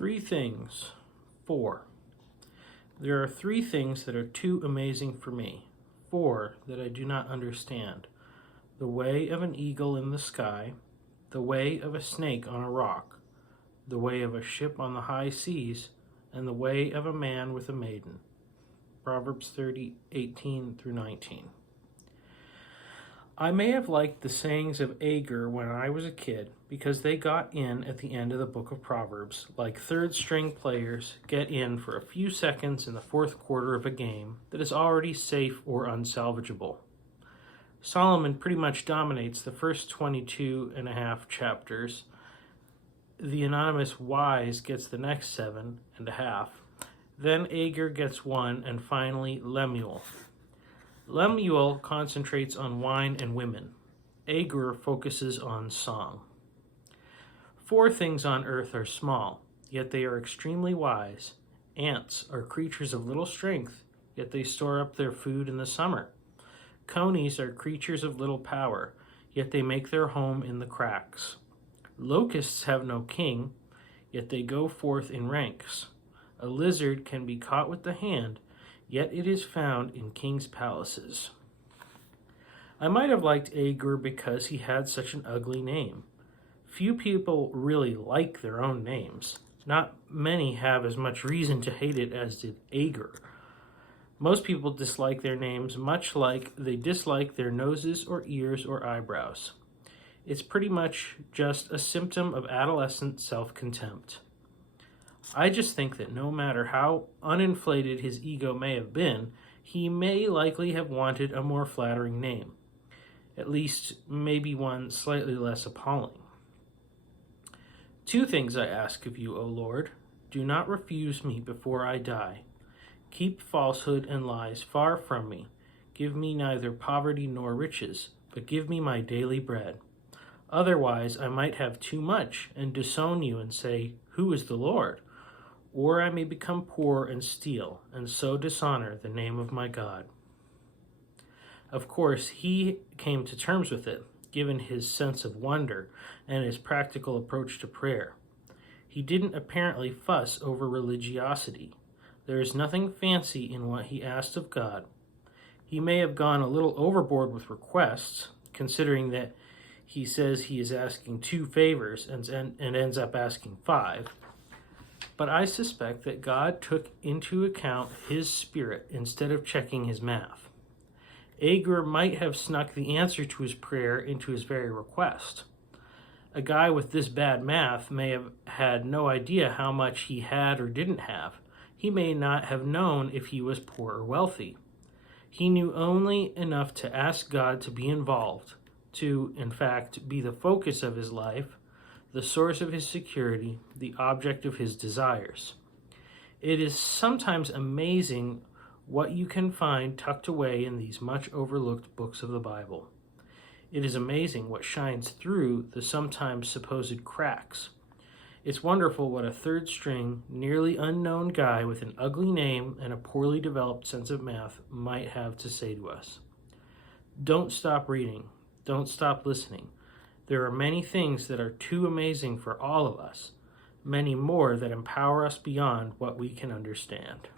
Three things. 4. There are 3 things that are too amazing for me. 4 that I do not understand. The way of an eagle in the sky, the way of a snake on a rock, the way of a ship on the high seas, and the way of a man with a maiden. Proverbs 30:18-19. I may have liked the sayings of Agur when I was a kid because they got in at the end of the book of Proverbs, like third-string players get in for a few seconds in the fourth quarter of a game that is already safe or unsalvageable. Solomon pretty much dominates the first 22 and a half chapters. The anonymous wise gets the next 7 and a half. Then Agur gets 1, and finally Lemuel. Lemuel concentrates on wine and women. Agur focuses on song. 4 things on earth are small, yet they are extremely wise. Ants are creatures of little strength, yet they store up their food in the summer. Conies are creatures of little power, yet they make their home in the cracks. Locusts have no king, yet they go forth in ranks. A lizard can be caught with the hand, yet it is found in kings' palaces. I might have liked Agur because he had such an ugly name. Few people really like their own names. Not many have as much reason to hate it as did Agur. Most people dislike their names much like they dislike their noses or ears or eyebrows. It's pretty much just a symptom of adolescent self-contempt. I just think that no matter how uninflated his ego may have been, he may likely have wanted a more flattering name. At least, maybe one slightly less appalling. 2 things I ask of you, O Lord. Do not refuse me before I die. Keep falsehood and lies far from me. Give me neither poverty nor riches, but give me my daily bread. Otherwise, I might have too much and disown you and say, Who is the Lord? Or I may become poor and steal, and so dishonor the name of my God. Of course, he came to terms with it, given his sense of wonder and his practical approach to prayer. He didn't apparently fuss over religiosity. There is nothing fancy in what he asked of God. He may have gone a little overboard with requests, considering that he says he is asking 2 favors and ends up asking 5. But I suspect that God took into account his spirit instead of checking his math. Agur might have snuck the answer to his prayer into his very request. A guy with this bad math may have had no idea how much he had or didn't have. He may not have known if he was poor or wealthy. He knew only enough to ask God to be involved, to, in fact, be the focus of his life, the source of his security, the object of his desires. It is sometimes amazing what you can find tucked away in these much overlooked books of the Bible. It is amazing what shines through the sometimes supposed cracks. It's wonderful what a third-string, nearly unknown guy with an ugly name and a poorly developed sense of math might have to say to us. Don't stop reading. Don't stop listening. There are many things that are too amazing for all of us, many more that empower us beyond what we can understand.